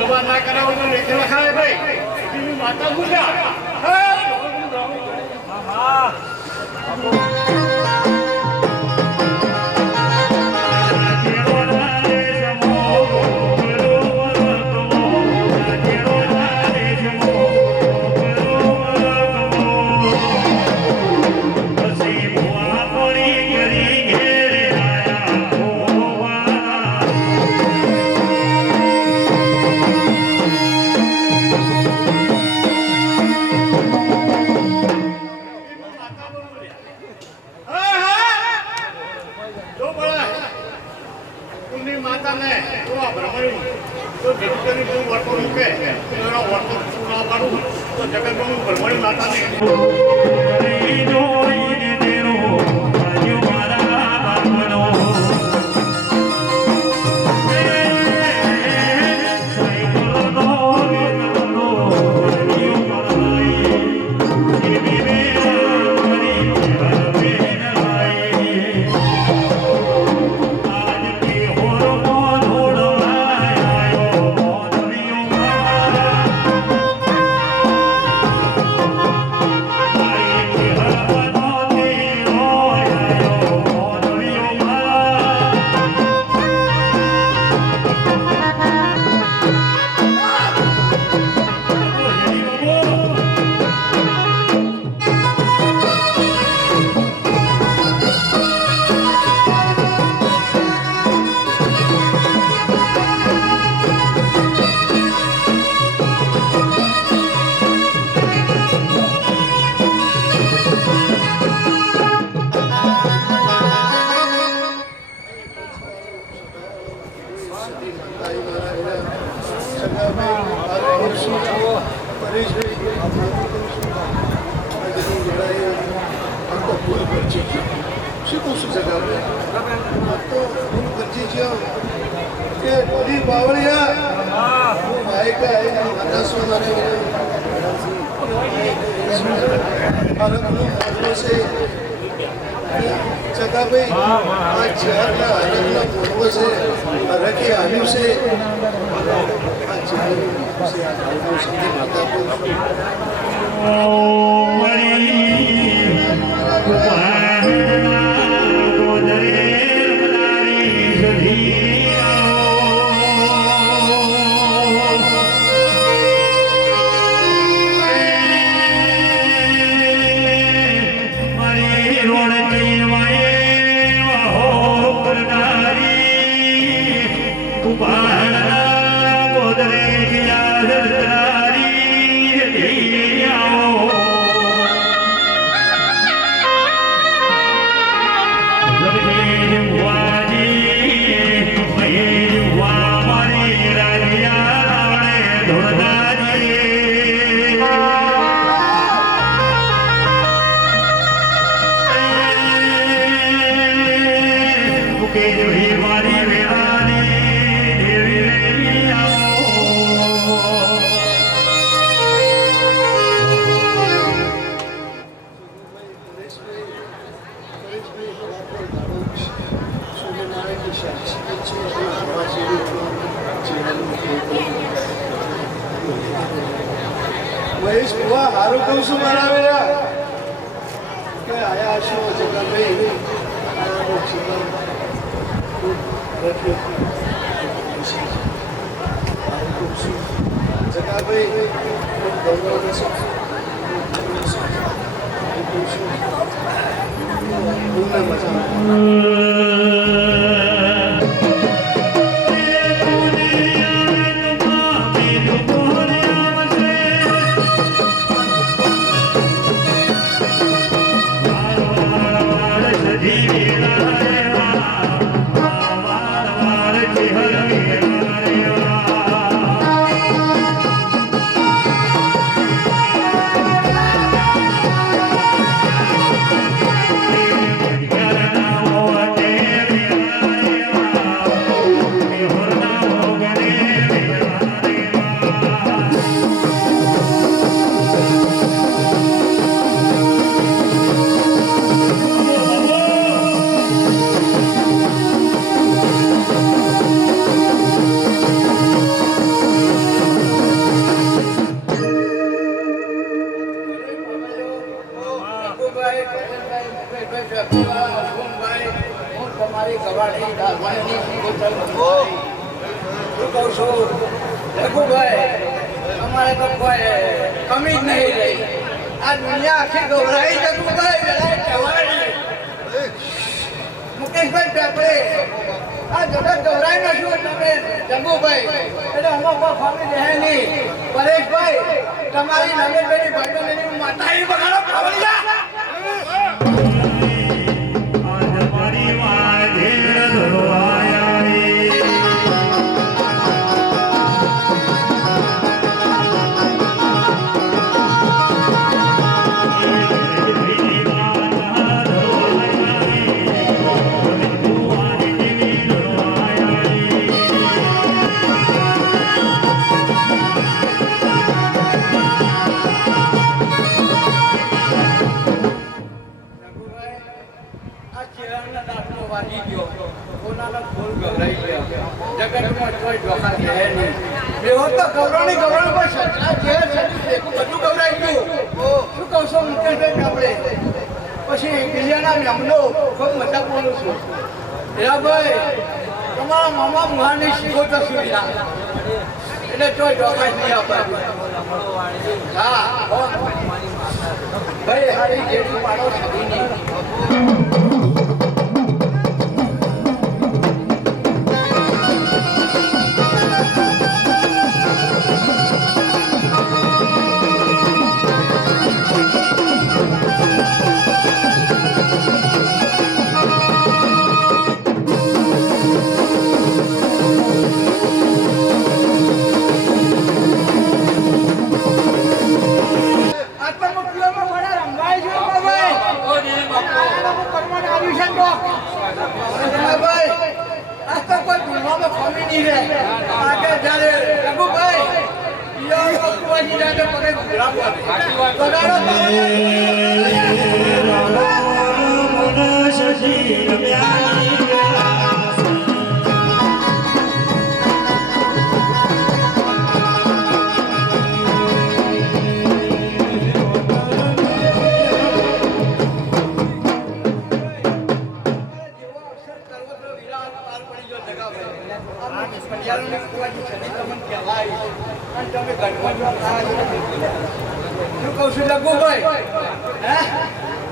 દવા ના કરાવો તો લખાય ભાઈ માતા પૂજા મહેશ બુઆ હારું કહું છું મારા વેરા કે આયા છો જગતભાઈ જગાભાઈ ગૌરવ તમારી ગવાડી કહું છું રઘુભાઈ અમારે તો કોઈ કમી જ નહીં રહી આ દુનિયા આખી ગવરાઈ રઘુભાઈ મુકેશભાઈ પેપરે આ જગત ગવરાઈ નાખ્યું તમે જંબુભાઈ એટલે આમાં કોઈ ફામી રહે નહીં પરેશભાઈ તમારી નવીનભાઈની ભાઈબંધની માતાઈ બગાડો ખાવડિયા જગતમાં કોઈ જોખા છે નહીં એવો તો ગૌરવની ગૌરવ પર સચરા છે બધું ગૌરાઈ ગયું શું કહું છું મુકેશભાઈ આપણે પછી બીજાના મેમનો ખૂબ મજા બોલું છું હીરાભાઈ તમારા મામા મુહાની શીખો તો સુવિધા એટલે કોઈ જોખા જ નહીં આપણે હા ભાઈ હારી જેડી પાડો સદી નહીં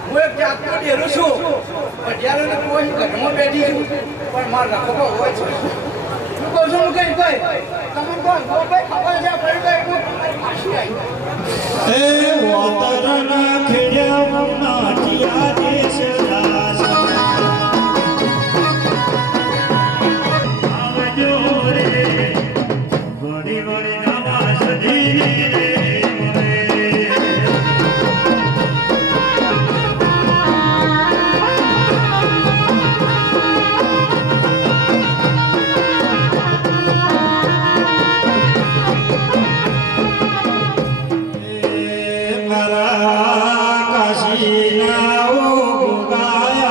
હું એક જાગતો ડેરું છું પટિયાળાને કોઈ ઘરમાં બેઠી છું પણ મારા રખો હોય છે શું કહું છું મુકેશભાઈ તમે કોણ ભાઈ ખબર છે પાછી આવી વાતરના ખેડ્યા નાટિયા દેશ આવજો રે વડી વડી નાવા સજી રે કાશી ના ઓ ગાય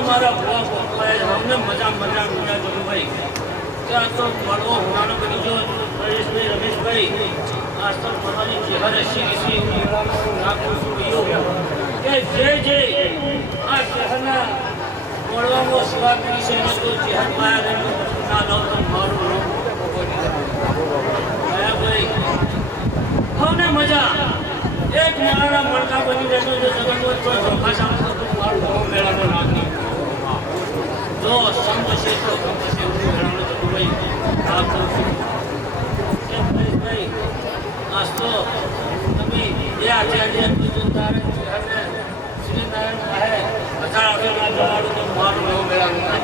મારા અમને મજા જોગભાઈ ત્યાં તો મળવો હુનાનો બની જો પરેશભાઈ રમેશભાઈ આ તો પોતાની ચહેરા શીખી નાખું કે જે આ ચહેરા મળવામાં સેવા કરી છે તો ચહેર પાયા ના લો તો મારું ભાઈ હવે મજા એક મારા મણકા બની જશો જો જગતમાં તો ભાષા મારું મેળાનો નામ નહીં જો સમજશે તો ગમશે મેળાનો તો ભાઈ આ કહું છું કે ભાઈ આજ તો તમે જે આચાર્ય તારે શ્રી નારાયણ કહે અચાર આગળ જણાડું તો મારું નવું મેળાનું નામ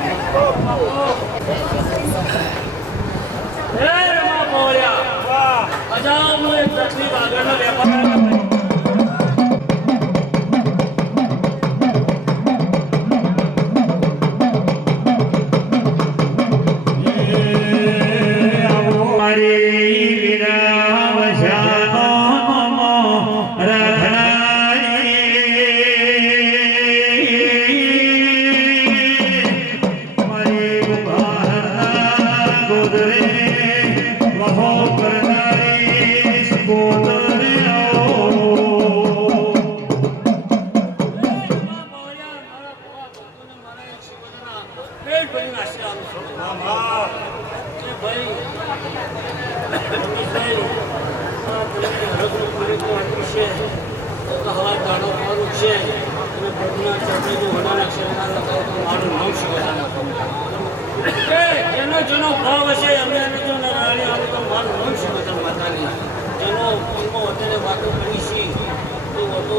હે રમા બોલ્યા હજારનું એક તકલીફ આગળનો વેપાર જેનો ભાવ હશે અમે જો નારાયણી આવું તો મારું નામ છે માતાની જેનો અત્યારે વાતો કરી છે તો વાતો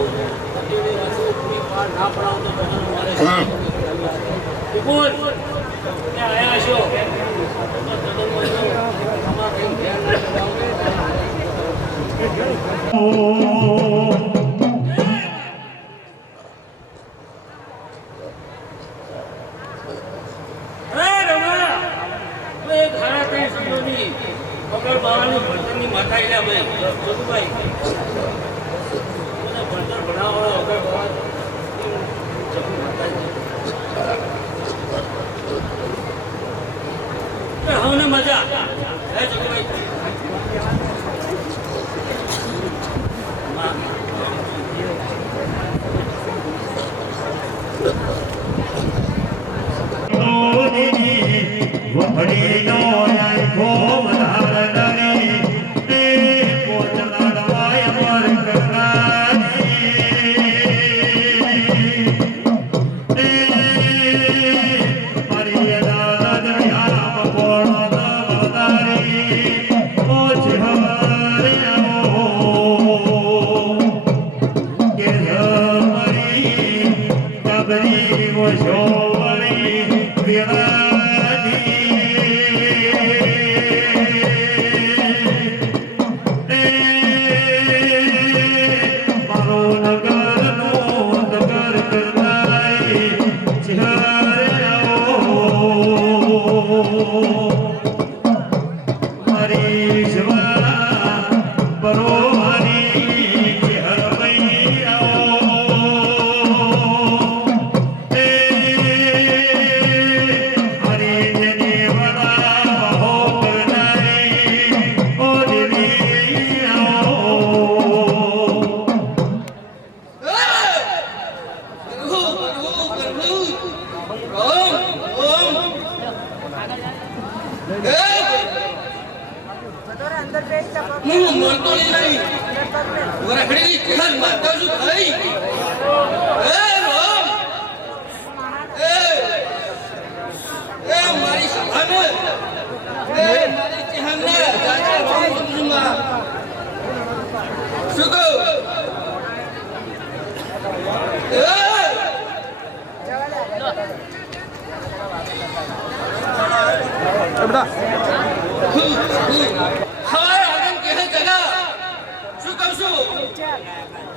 અત્યારે વાતો પૂરી પાર ના પડાવ તો બધાને મારે વિપુલ ત્યાં આવ્યા છો આમાં કંઈ ધ્યાન ના મજા હે જગભાઈ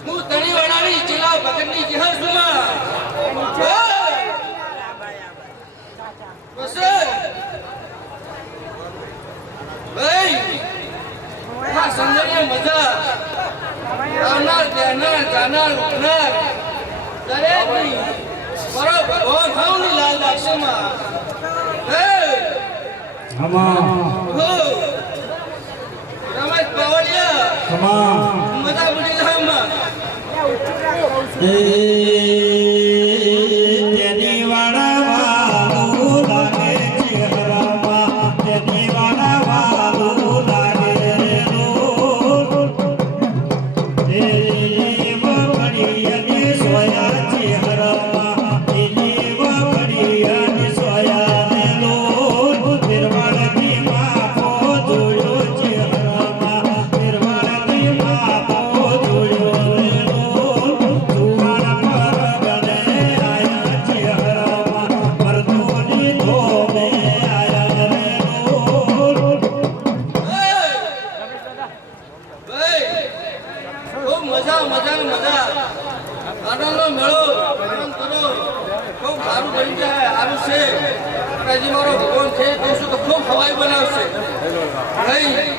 હું તણી વડાની જિલ્લા ભગતની જહર સુમા બસ આખા સંજયને મજા આવનાર કહેનાર જાનાર ઉઠનાર દરેકની મારો ભગવાન ભાવની લાલ દાક્ષમાં હે રમેશ પાવડિયા મજા બની રામમાં મારો ભગવાન છે તો શું તો ખૂબ હવાઈ બનાવશે નહીં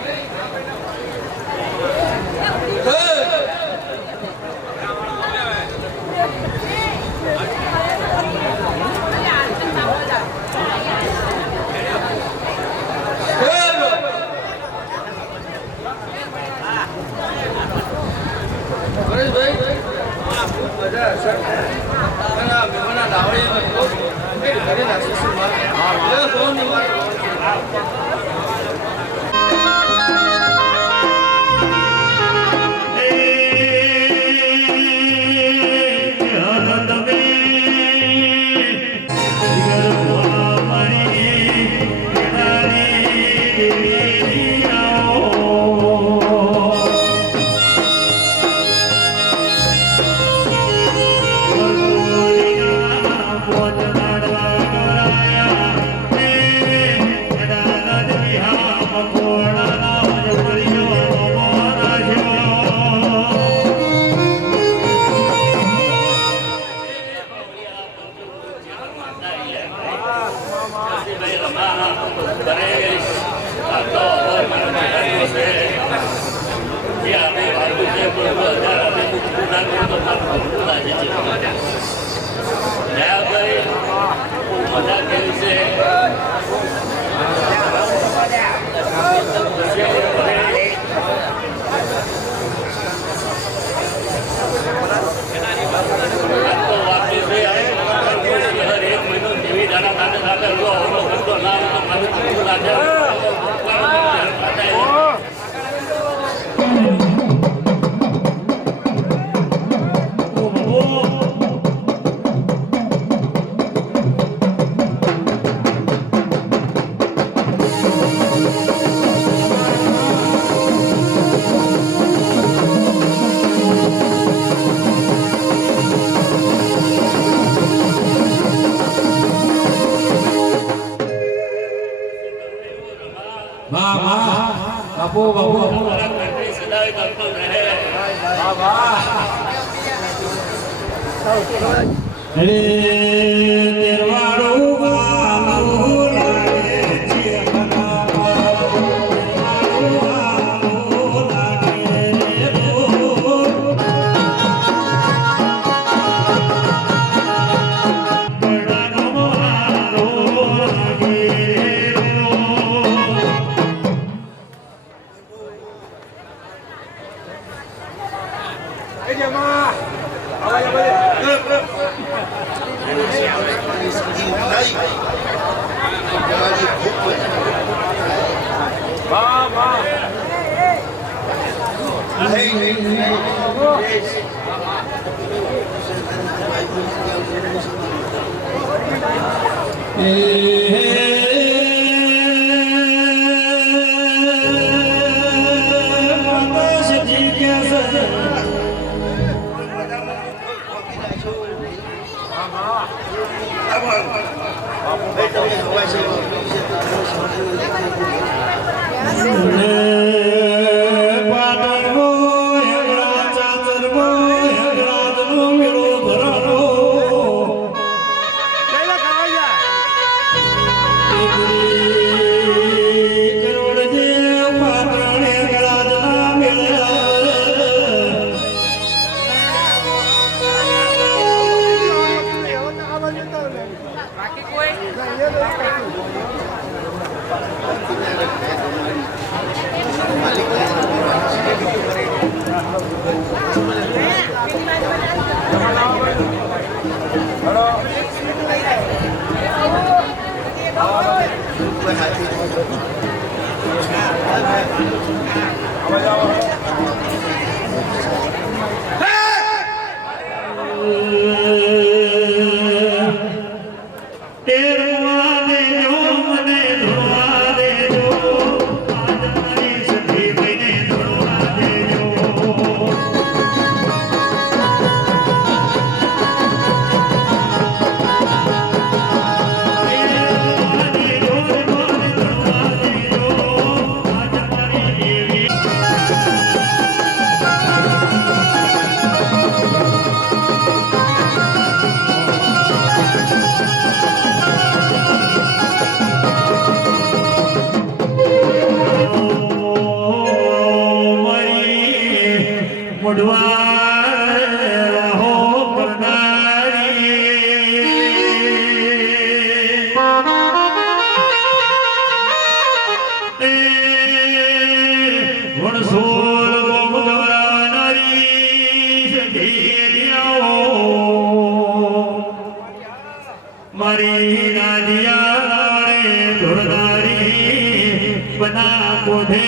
મારી નાદિયા રે ધોરદારી બના કોધે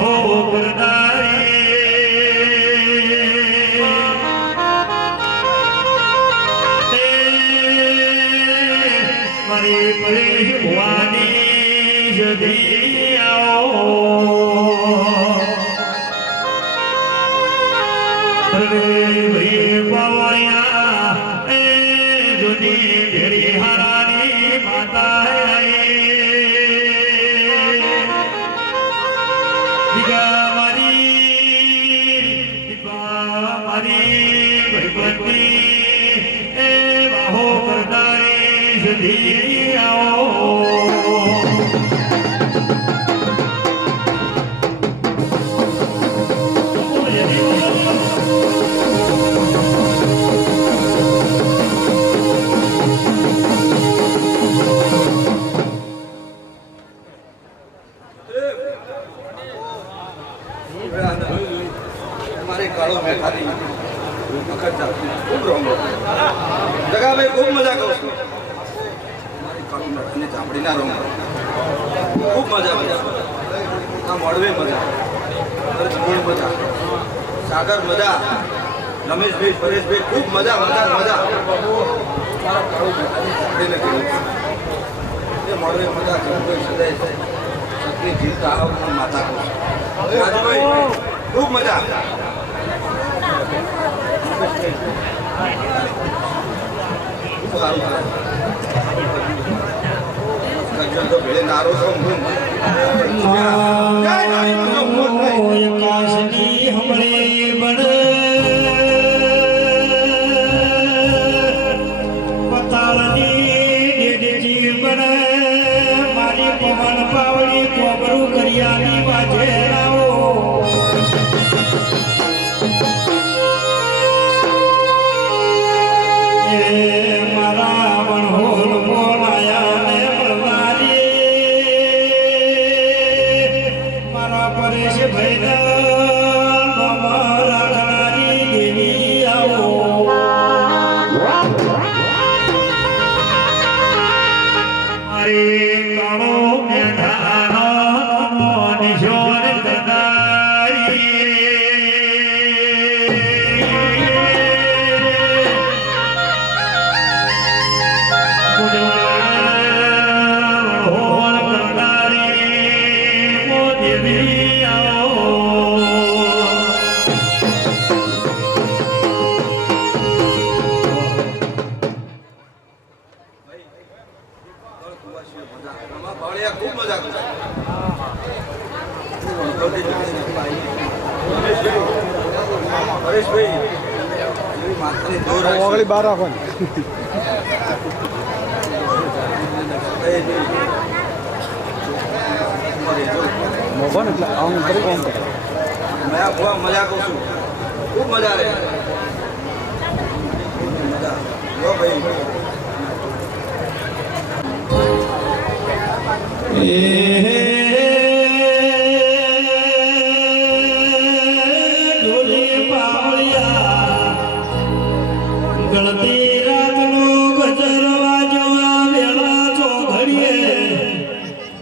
હો મારી પરેશ ભવાની જદી આવો ભાઈ પાવળિયા એ જુદી ભેડી હારાની માતા મારી ભગવતી એ બાહો કરનારી જદી આવો મારે કાળો મેઘાની વખત ખૂબ રમો જગાભાઈ ખૂબ મજા કરું છું મારી કાળો મેઘાની ચામડીના રમો ખૂબ મજા આ મળવે મજા જીવન મજા સાગર મજા રમેશભાઈ પરેશભાઈ ખૂબ મજા મજા મજા મારા કાળો મેઘાની ચામડીને કહ્યું એ મળવે મજા જીવનભાઈ સદાય સતની જીવતા આવ માતા કહું રાજભાઈ ખૂબ મજા કાશની હમણે બન પતાળની ડેડજી બન મારી પવન પાવડી કોબરું કરિયાની વાજે આવો મારા વણહોલ મોલાયા ને મળનારી મારા પરેશ ભાઈના મારા ઘનારી દેવી આવો મારી કાળો મેઘાનો નિશોર ખૂબ મજા પરેશભાઈ માતાની દોર બહાર રાખવાની મોભો ને એટલે આમ કરી કામ કરે મેં બહુ મજા કરું છું ખૂબ મજા રહે મજા જો ભાઈ ગણતી રાતનો ગજર વાજવા વેળા છો ઘડીએ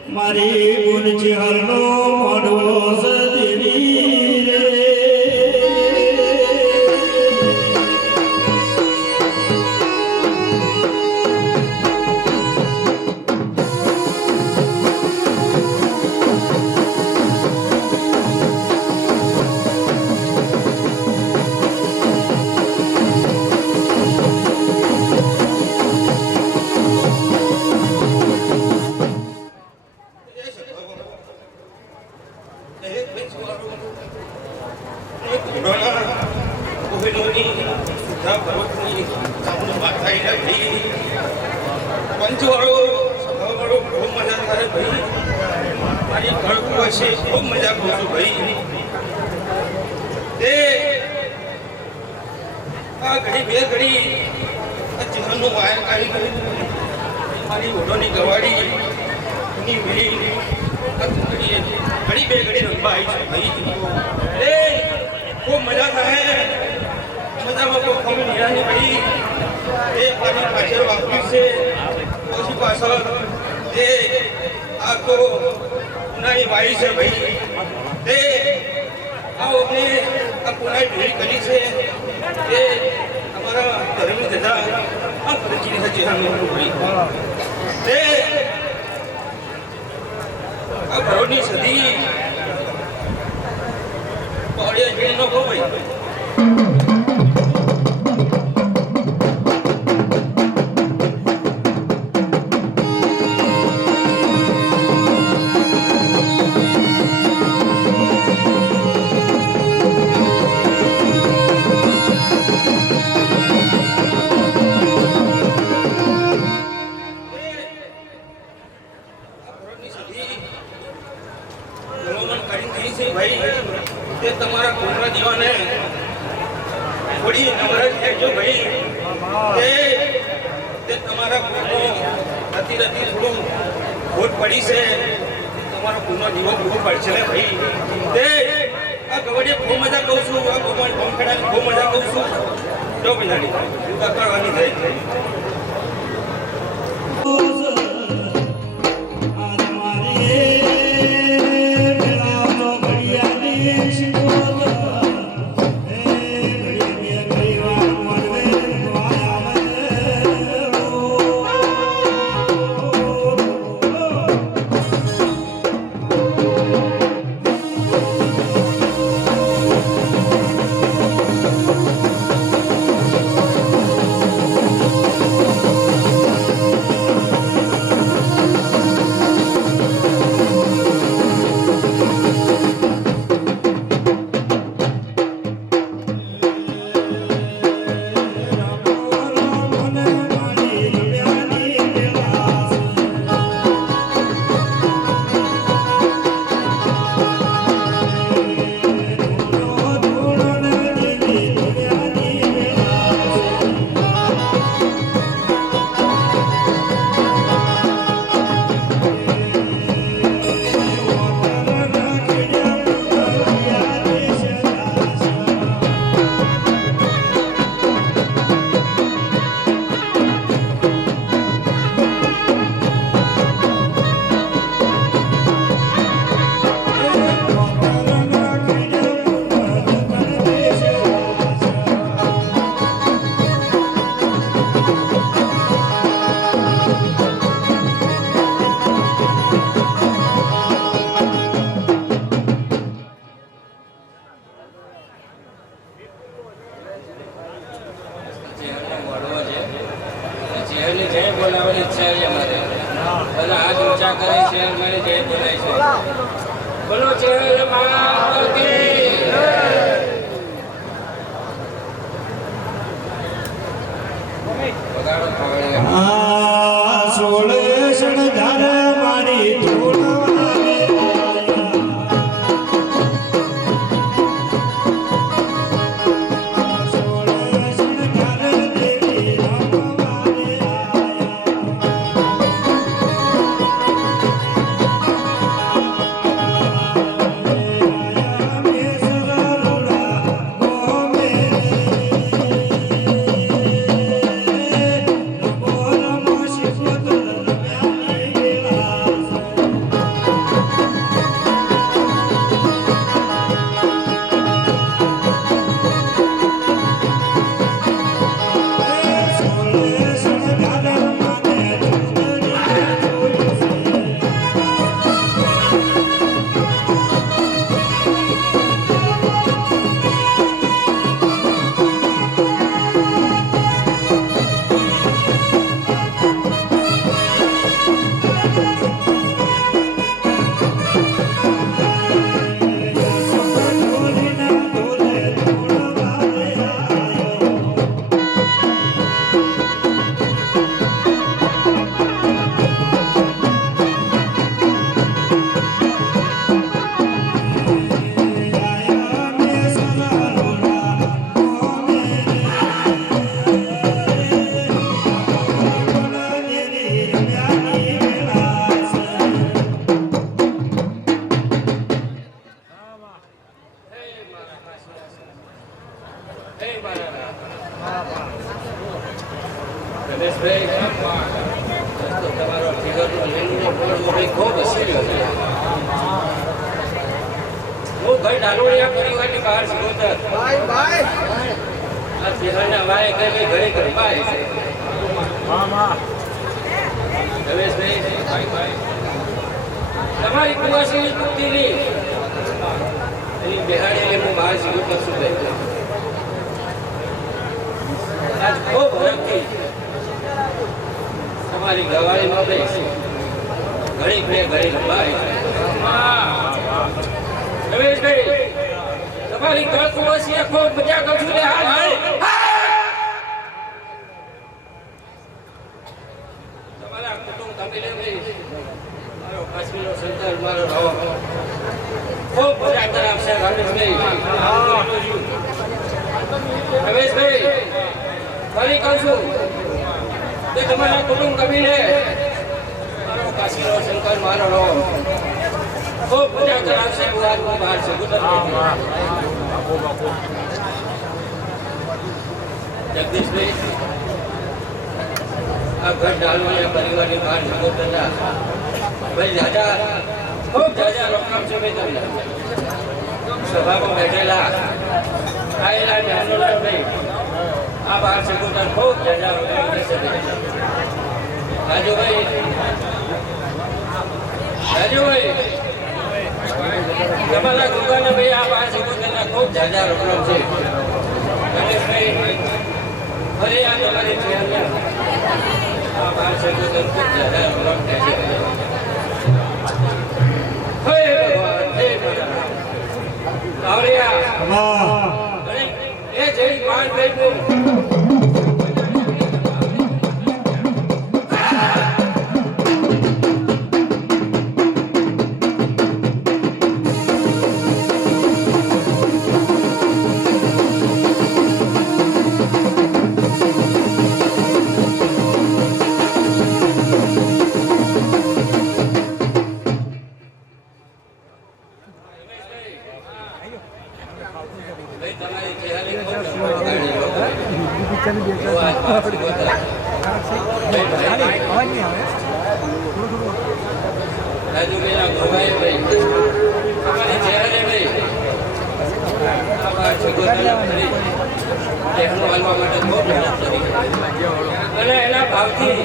મારી ગુણચિહરનો મોઢવો સદેવી રે પંચવાળો સભાવાળો બહુ મજા થાય ભાઈ. મારી ઘડકું હશે બહુ મજા કરું છું ભાઈ. તે આ ઘડી બે ઘડી આ જીવનનું વાયર કાઢી ગયું. મારી ઓઢોની ગવાડી એની વીરી આ ઘડી બે ઘડી રમવા આવી છે ભાઈ. એ ખૂબ મજા થાય. મજામાં કોઈ ખમી નિરાની ભાઈ. એ પાછી પાછળ વાપર્યું છે પછી પાછળ તે આ તો ઉનાળી વાળી છે ભાઈ. તે આ ઓગણે આ પુનાઈ ભેરી કરી છે. તે અમારા ધર્મની ધજા આ ફરજીની હજી ભાઈ. તે આ ભરોની સદી પાડિયા જેડી નો કહો ભાઈ. તે તમારા કુંડલા દીવાને થોડી નવરાજ કહેજો ભાઈ. તે તમારા કુંડનો રતી થોડું ખોટ પડી છે. તમારો કુંડનો દીવો પૂરો પડશે ને ભાઈ. તે આ ગવડીએ બહુ મજા કહું છું. આ ગોમખેડાની બહુ મજા કહું છું. જો બિલાડી યોગા કરવાની થઈ. ઘર ડાલોડિયા પરિવારની બહાર સિગોતર ભાઈ ભાઈ આ બિહારના વાય કે ઘરે ગરબાય છે રમેશભાઈ ભાઈ તમારી કુવાસીની પુત્રીની એની બિહાડીને હું બહાર સિગોતર છું ભાઈ આજ ખૂબ હરખથી તમારી ગવાળીમાં બેસી ઘડી ઘડી ગરબાય રમેશભાઈ તમારી ઘર કુવાસી ખૂબ મજા કરું છું લે તમારા કુટુંબ કબીલે ભાઈ મારો કાશ્મીરનો સંતાન મારો રહો ખૂબ મજા કરાવશે રમેશભાઈ ફરી કહું છું કે તમારા કુટુંબ કબીલે મારો કાશ્મીરનો સંતાન મારો રહો ખૂબ મજા કરાવશે બહાર છે જગદીશભાઈ આ ઘર ડાલવાના પરિવારની બહાર જગોતરના ભાઈ દાદા ખૂબ જાજા રોકામ છે ભાઈ તમને સભામાં બેઠેલા આયેલા જ્ઞાનોલાલભાઈ આ બહાર જગોતર ખૂબ જાજા રોકામ છે રાજુભાઈ તમારા દુકાને ભાઈ આ બહાર જગોતરના ખૂબ જાજા રોકામ છે ગણેશભાઈ ફરી આ તમારી ચેનલ આ બહાર જગોતર ખૂબ જાજા રોકામ છે એ જઈ પાંચ ભાઈ રાજુભાઈના ગોભાઈ ભાઈ અમારી ચહેરે ભાઈ આ બાર જગોતરના ફરી બહેનો હાલવા માટે ખૂબ મહેનત કરી અને એના ભાવથી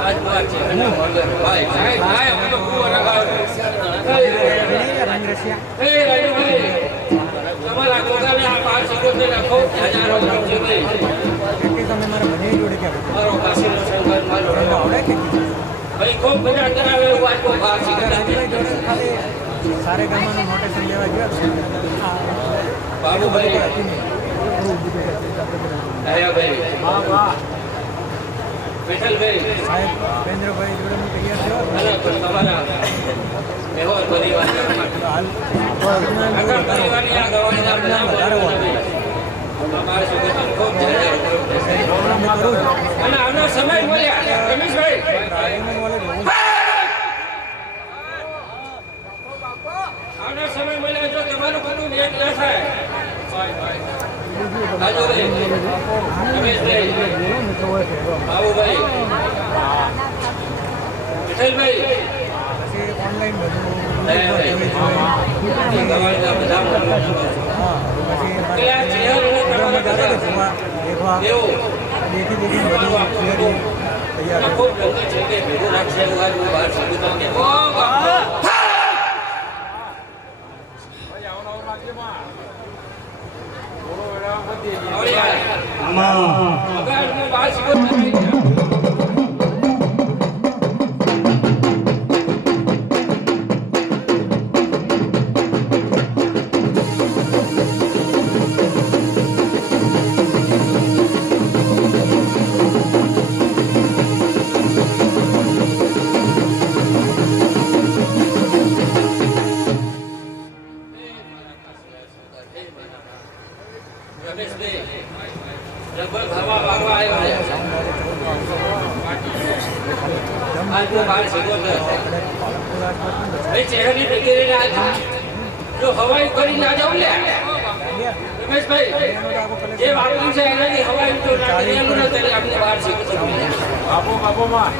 આજ બાર ચહેરના મગર ભાઈ ભાઈ અમે તો ખૂબ રાજુભાઈ તમારા ગોગાને આ બાર જગોતરના ખૂબ હજારો છે ભાઈ મારો કાશીનો સંગત મારો ભાઈ ખૂબ મજા કરાવે એવું આજ કોઈ બહાર સારે ગામમાં નોટેશન લેવા ગયા બાબુભાઈ દયાભાઈ વિઠ્ઠલભાઈ સાહેબ ભેન્દ્રભાઈ જોડે હું તૈયાર થયો અને તમારા મેહોર પરિવાર આખા પરિવારની આ ગવાણીના બધા અમારા સુગતન ખૂબ અને આનો સમય મળ્યા રમેશભાઈ આનો સમય મળ્યા જો તમારું બધું નેટ ના થાય રાજુભાઈ રમેશભાઈ બાબુભાઈ વિઠ્ઠલભાઈ ઓનલાઈન ગવાણીના બધા ખૂબ ગમે છે કે ભેગું રાખશે એવું આજ હું બહાર શકું તમને બહાર શકું લગભગ હવા વાગવા આવ્યા આજ તો બહાર સિગોતર ભાઈ ચહેરની ડિગ્રી જો હવાઈ કરી ના જાવ લે રમેશભાઈ જે વાપર્યું છે એનાથી હવાઈ તો રેલું ન કરી આપણે બહાર સિગોતર આપો માં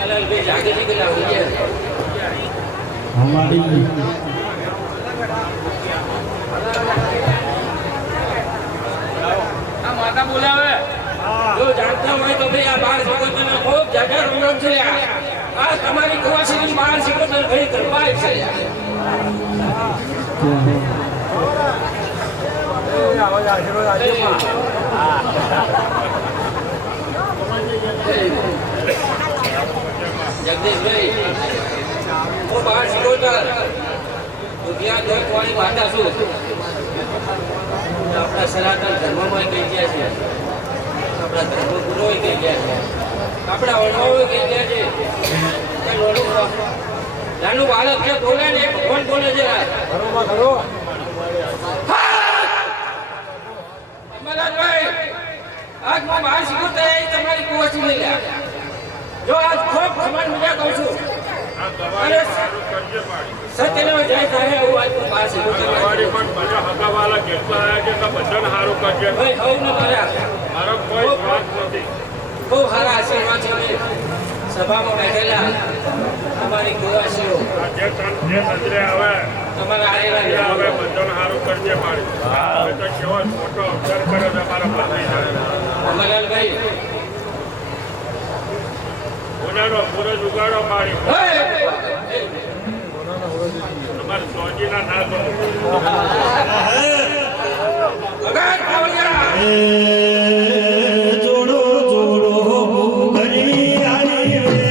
અંબાલાલભાઈ જાગે છે કે લાવું ગયા हमारी આ માતા બોલાવે જો જાણતા હોય તો ભાઈ આ બાર સિકોતર ખૂબ જાજા રોમ છે આ તમારી કુવાસીની બાર સિકોતર ભાઈ કરવાય છે જગદીશભાઈ હું બાર સિકોતર તો ત્યાં જોઈ કોની માતા છું આપણા સનાતન ધર્મમાં કહી ગયા છે આપણા ધર્મગુરુઓએ કહી ગયા છે આપણા વડવાઓએ કહી ગયા છે કે નાનું બાળક જે બોલે ને એ ભગવાન બોલે છે અમરનાથભાઈ આજ હું બહાર શીખું તો તમારી કુવાસી લઈ લે જો આજ ખૂબ ખબર મજા કહું છું સત્યનો જય થાય એવું આજ હું બહાર શીખું ભાઈ હવને મારા ખૂબ સારા આશીર્વાદ છે સભામાં બેઠેલા અમારી કુવાસીઓ તમારા અમરલાલભાઈ પૂરો જુગાડો મારી તમારે સોજીના ના તો જોડો જોડો ઘરી આલી રે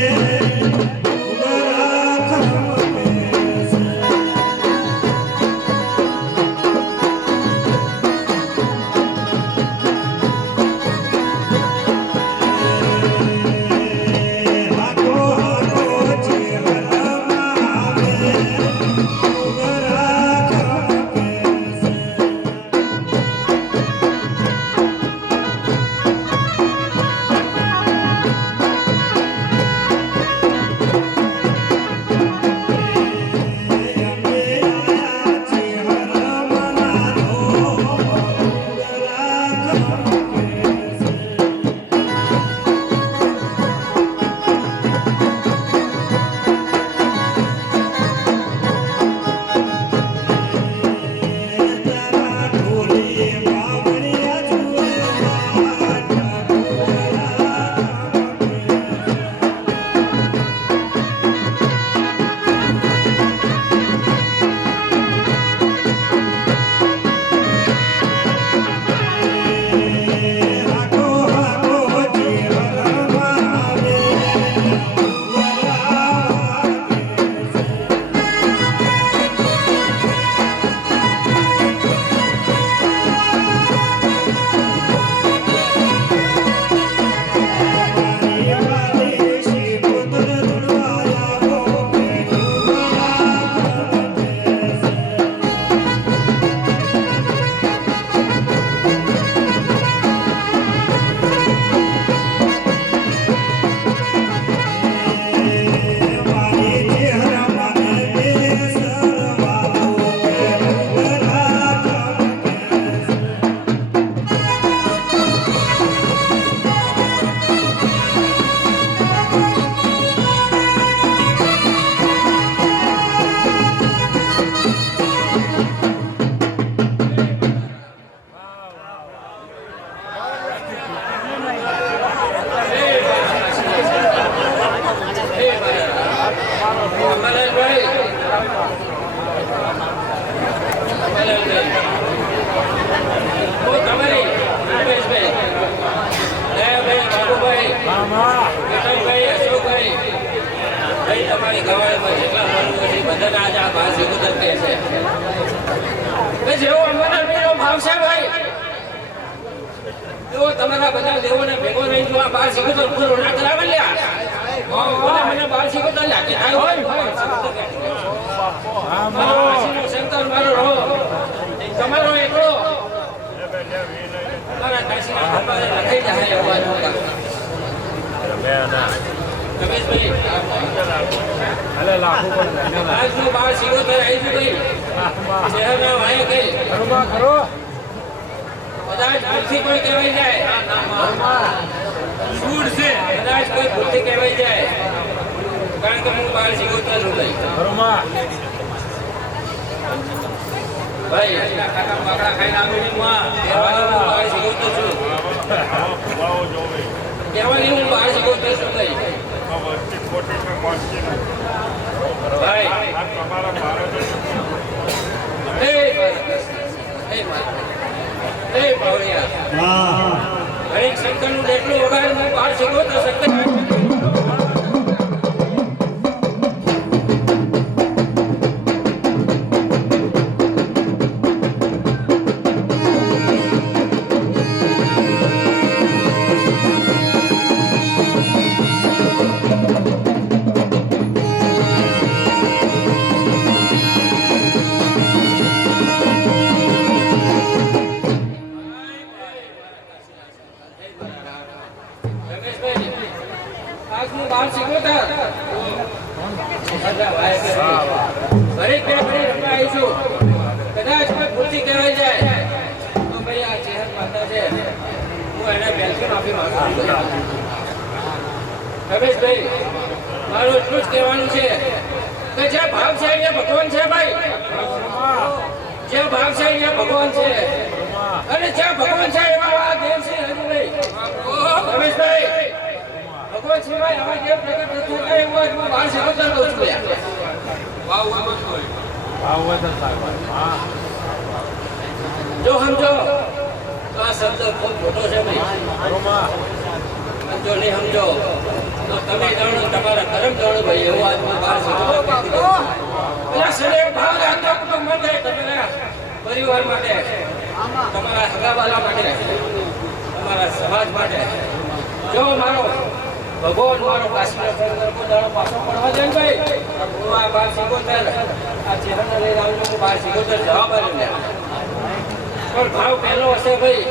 તમારી ગવાળીમાં જેટલા મનવું છે બધાને આજે આ ભાષી ઉતરતી છે જેવો અમરનાથભાઈનો ભાવ છે ભાઈ તો તમારા બધા દેવોને ભેગો રહી જો આ બાર શીખો તો પૂરો ના કરાવે લ્યા મને બાર શીખો તો લાગે થાય હોય શંકર મારો રહો તમારો એકલો મારા કાશીના ખંભાને લખાઈ જાય અવાજ રમેશભાઈ આજનું બાર શીખો તો આવી છું ભાઈ શહેરના વાય ગઈ કદાચ ભૂલથી કોઈ કહેવાય જાય કદાચ કોઈ ભૂલથી કહેવાય જાય બાર સિકોતેર રૂપિયા ભાઈ કાકા બાકડા ખાઈને આવેલી માં કહેવાની હું બાર સિકોતેર છું કહેવાની હું બાર સિકોતેર છું ભાઈ હરેક શંકર નું જેટલું વગાડ હું બાર સિકોતેર શંકર હરેક બે રમવા આવીશું કદાચ કોઈ ખુરશી કહેવાય જાય તો ભાઈ આ ચેહર માતા છે હું એને પહેલથી માફી માંગુ છું રમેશભાઈ મારું એટલું જ કહેવાનું છે કે જે ભાવ છે એ ભગવાન છે ભાઈ જે ભાવ છે એ ભગવાન છે અને જ્યાં ભગવાન છે એવા આ દેવ છે હરિભાઈ રમેશભાઈ ભગવાન સિવાય આવા જે પ્રગટ નથી થતા એવા જ હું બહાર સિકોતેર કહું છું જો સમજો તો આ શબ્દ ખૂબ મોટો છે ભાઈ જો નહીં સમજો તો તમે જાણો તમારા કર્મ જાણો ભાઈ એવું આજ હું બહાર સિકોતેર ભાવ રાખજો કુટુંબ માટે તમારા પરિવાર માટે તમારા સગાવાલા માટે તમારા સમાજ માટે જો મારો ભગવાન મારો કાશીનો દાડો પાછો પડવા દે ભાઈ હું આ બાર સિકોતેર આ ચેહરને લઈને આવું છું બાર સિકોતેર જવાબ આવ્યો પણ ભાવ પહેલો હશે ભાઈ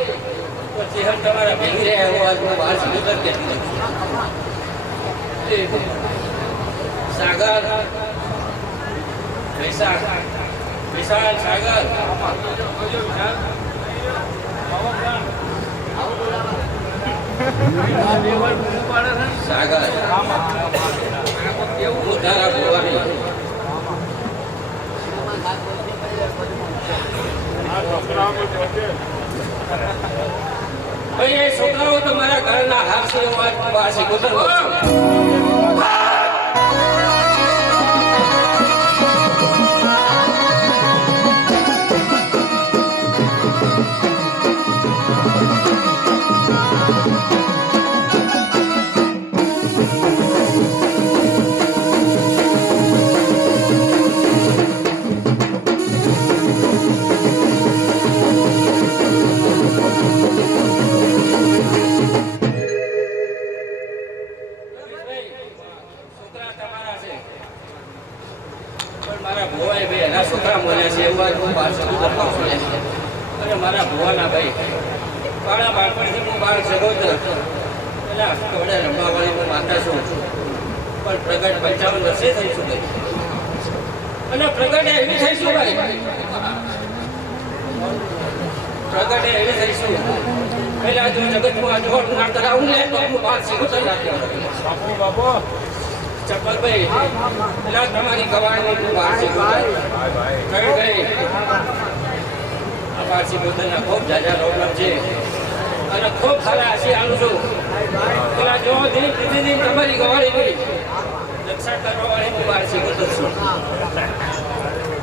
તો ચેહર તમારા ભેગી રહે એવો આજ હું બાર સિકોતેર કહેતી સાગર વિશાલ સાગર સાગર હું તારા ભગવાની ભાઈ એ છોકરાઓ તો મારા ઘરના હાર છે બહાર સિકોતેર મારા ભુવાના ભાઈ કાળા બાળપણથી હું બાર સિકોતેર પેલા અષ્ટવડે રમવાવાળી હું માતા છું પણ પ્રગટ 55 વર્ષે થઈશું ભાઈ અને પ્રગટે એવી થઈશું ભાઈ પ્રગટે એવી થઈશું પેલા જો જગતમાં અજોડ ના કરાવું ને તો હું બાર સિકોતેર રાખ્યો બાપુ ચપ્પલ ભાઈ પેલા તમારી ગવાડની હું બાર સિકોતેર ભાઈ બાર સિકોતેરના ખૂબ જાજા પ્રોબ્લેમ છે અને ખૂબ સારા આશી આલું છું પેલા જો દિન પ્રતિદિન તમારી ગવાડી ગઈ રક્ષા કરવા વાળી હું બાર સિકોતેર છું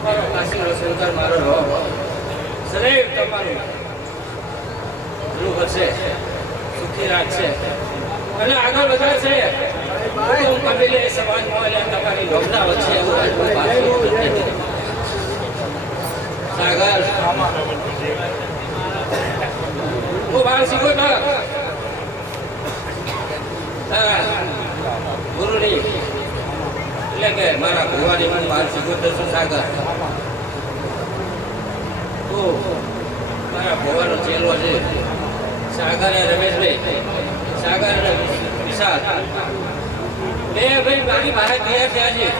મારો કાશીનો શંકર મારો રહો સદૈવ તમારું રૂપ હશે સુખી રાખશે અને આગળ વધારશે કુટુંબ કબીલે સમાજમાં તમારી નોકરા વચ્ચે એવું આજનું બાર સિકોતેર સાગર હું બાર સિકોતેર તારા ગુરુની એટલે કે મારા ભુવાની હું બાર સિકોતેર છું સાગર તું મારા ભુવાનો ચેલો છે સાગર અને રમેશભાઈ સાગર અને વિશાલ બે ભાઈ મારી બહાર તૈયાર થયા છે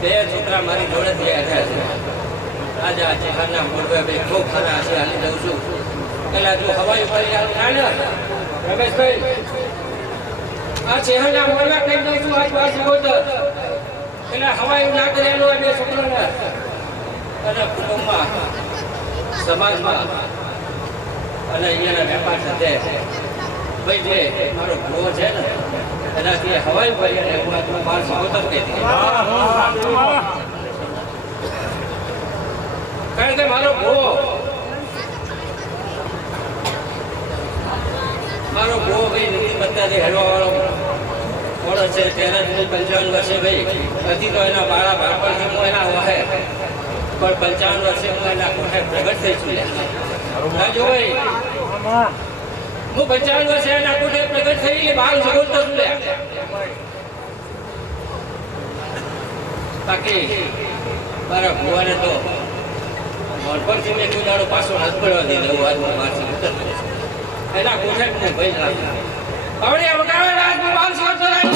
બે છોકરા મારી જોડે તૈયાર થયા છે આજે આ ચેખાના મોડવે ભાઈ ખૂબ ખરા હશે હાલી દઉં છું પેલા જો હવાઈ ઉપર થાય ને રમેશભાઈ આ શહેરના મોરવા કહી દઉં છું આજ વાર સગોદર એટલે હવાઈ ના કરેલો હોય બે છોકરાને અને કુટુંબમાં સમાજમાં અને અહીંયાના વેપાર સાથે ભાઈ જે મારો ભૂવો છે ને એનાથી હવાઈ ભાઈ અને હું માર સગોદર કહી દઈએ કારણ કે મારો ભૂવો ભાઈ નીતિ બધાથી હેરવાવાળો મોડો છે તેના 55 વર્ષે ભાઈ હજી તો એના બાળા બાળપણથી હું એના વહે પણ 55 વર્ષે હું એના કોઠે પ્રગટ થઈ છું જો ભાઈ હું 55 વર્ષે એના કોઠે પ્રગટ થઈ બાળ સગોદર છું બાકી મારા ભુવાને તો મોરપણથી મેં કોઈ દાડો પાછો હાથ પડવા દીધો એવું આજ મારથી ઉતર એના કોઠે હું ભાઈ રાખું હવે વગાડે રાજનું બાલ સગોદર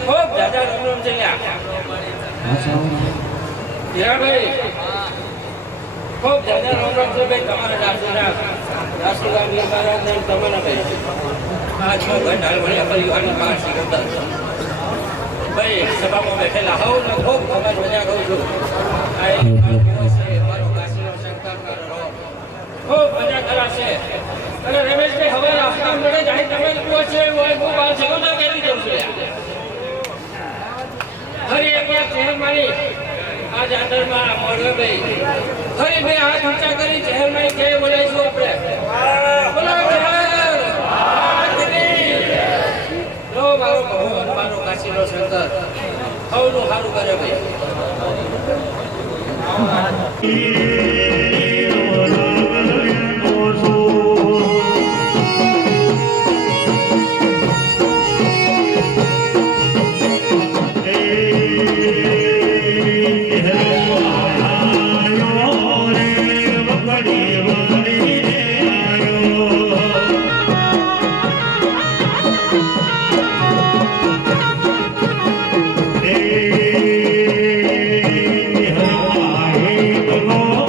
ખૂબ જાજા રોમ છે ભાઈ તમારા રાષ્ટ્રીય વીર મહારાજ ને તમારા ભાઈ આજ હું ગંડાળ ભણ્યા પરિવારની બહાર સગોદર ભાઈ સભામાં બેઠેલા હોવ ને ખૂબ ખબર મજા કરું છું મારો કાશીનો શંકર મારો ખૂબ મજા કરાશે અને રમેશભાઈ હવે આપણા મળે જાય તમે કહો છે હું બહાર સગોદર કરી દઉં છું ફરી એકવાર ચહેર મારી આ જાતરમાં મળવે ભાઈ ફરી બે હાથ ઊંચા કરી ચહેર મારી જય બોલાઈશું આપણે બોલો લો મારો ભગવાન મારો કાશીનો શંકર સૌનું સારું કરે ભાઈ Oh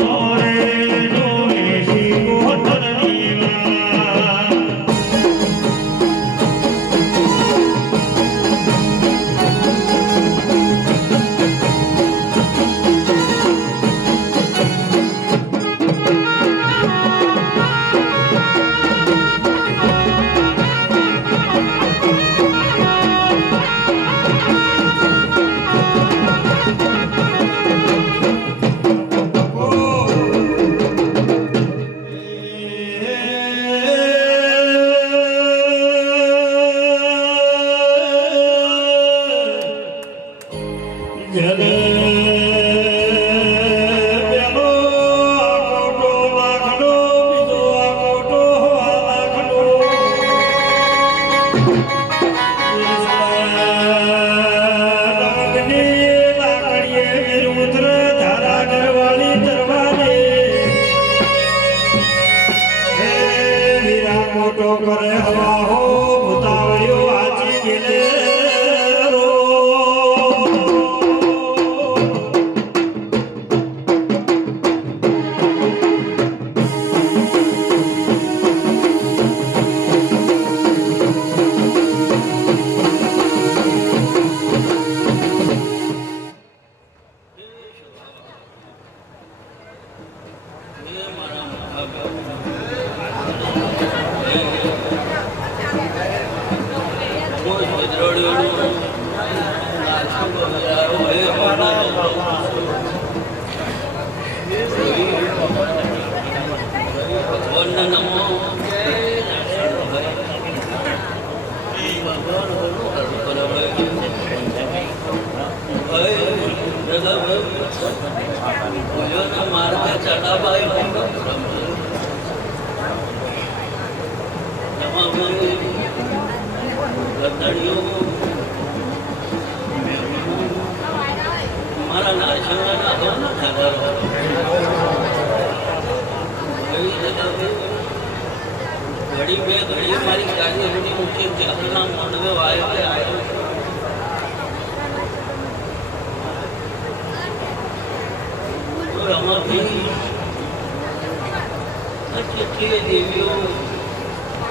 માર્ગે ચડાભાઈ મારા નાચવાના હો ને ઘડી બે ઘડી મારી ગાડી ઘડી મૂકી ચાલના મોડવે વાયો આવ્યો રમાભાઈ કેટલી દેવીઓ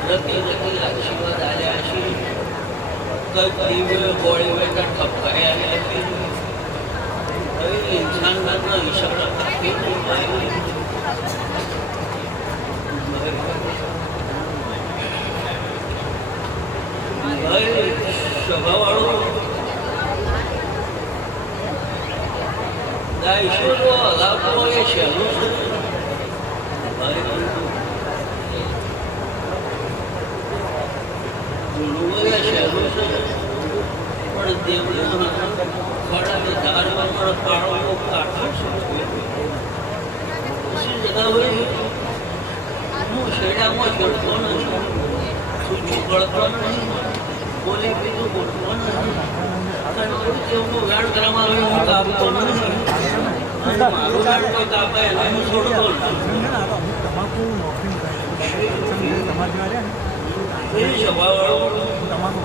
રતી રતી આશીર્વાદ આવ્યા છે કઈક દેવીઓ ગોળી બેઠા ઠપકાયા નથી હવે ઇન્સાન ના ઈશારા કાપી ભાઈ સભાવાળો દાઈશો હલાવતો એ શહેરું છે શહેરું છે પણ દેવના ખડાને ધારમાં પાડવો કાઢો છે જગા હોય હું શેડામાં ચડતો નથી સૂચું ગળતો નહીં બોલી બીજું બોલતો નથી વેણ કરવામાં આવે હું કાપતો નથી મારું વેણ કોઈ કાપે એને હું છોડતો તમાકુ નોકરી તમારા જેવા એ સ્વભાવવાળો તમાકુ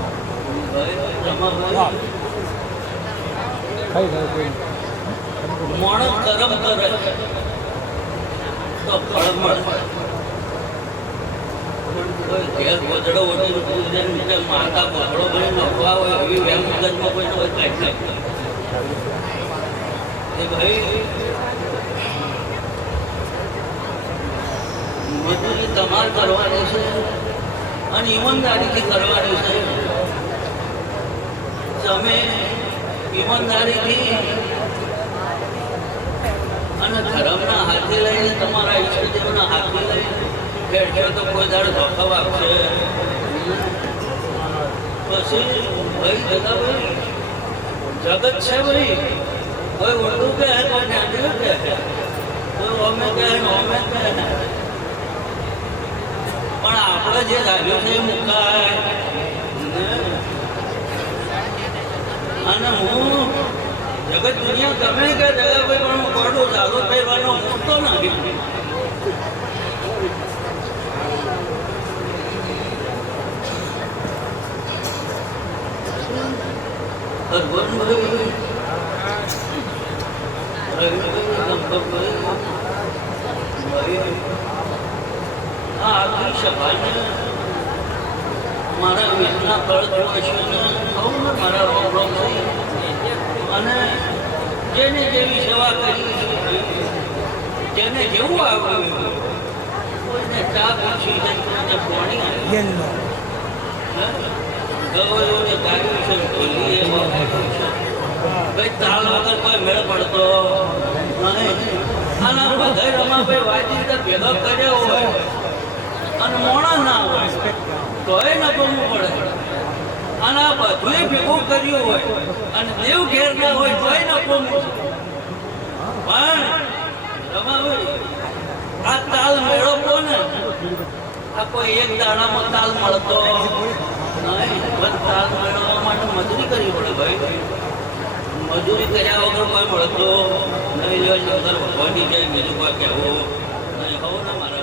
માણસ કરમ કરે તો ફળ મળે કોઈ ઘેર ગોદડો ઓઢી માતા ગોદડો ભરી નખવા હોય એવી વેમ મગજમાં કોઈને હોય કાંઈ એ ભાઈ મજૂરી તમારે કરવાની છે અને ઈમાનદારીથી કરવાની છે તમે ઈમાનદારીથી અને ધર્મના હાથે લઈને તમારા ઈષ્ટદેવના હાથે લઈને બેઠો તો કોઈ દાડો ધોખા આપશે પછી ભાઈ જગા ભાઈ જગત છે ભાઈ કોઈ ઉલટું કહે કોઈ નાનું કહે કોઈ અમે કહે અમે કહે પણ આપણે જે ધાર્યું છે એ મુકાય અને હું જગત દુનિયા ગમે કે જગા ભાઈ પણ હું પડું ચાલુ પહેરવાનો મૂકતો નથી આખી સભાને મારા વેદના ફળ જોશે કહું ને મારા પ્રોબ્લેમ અને જેને જેવી સેવા કરી જેને જેવું આવ્યું કોઈને ચા પૂછી છે કોઈને પાણી આવ્યું ગવયોને ગાયું છે ઢોલીએ વગાડ્યું છે ભાઈ તાલ વગર કોઈ મેળ પડતો અને બધા રમાભાઈ વાજી ભેગો કર્યો હોય અને મોણા ના હોય તોય ન ગમવું પડે અને આ બધું ભેગું કર્યું હોય અને દેવ ઘેર ના હોય તોય ન ગમવું પણ રમાભાઈ આ તાલ મેળવતો ને આ કોઈ એક દાડામાં તાલ મળતો નહીં પણ તાલ મેળવવા માટે મજૂરી કરવી પડે ભાઈ મજૂરી કર્યા વગર કોઈ મળતો નહીં લ્યો વગર ભગવાનની જાય બીજું કોઈ કહેવું નહીં હોવું ને મારા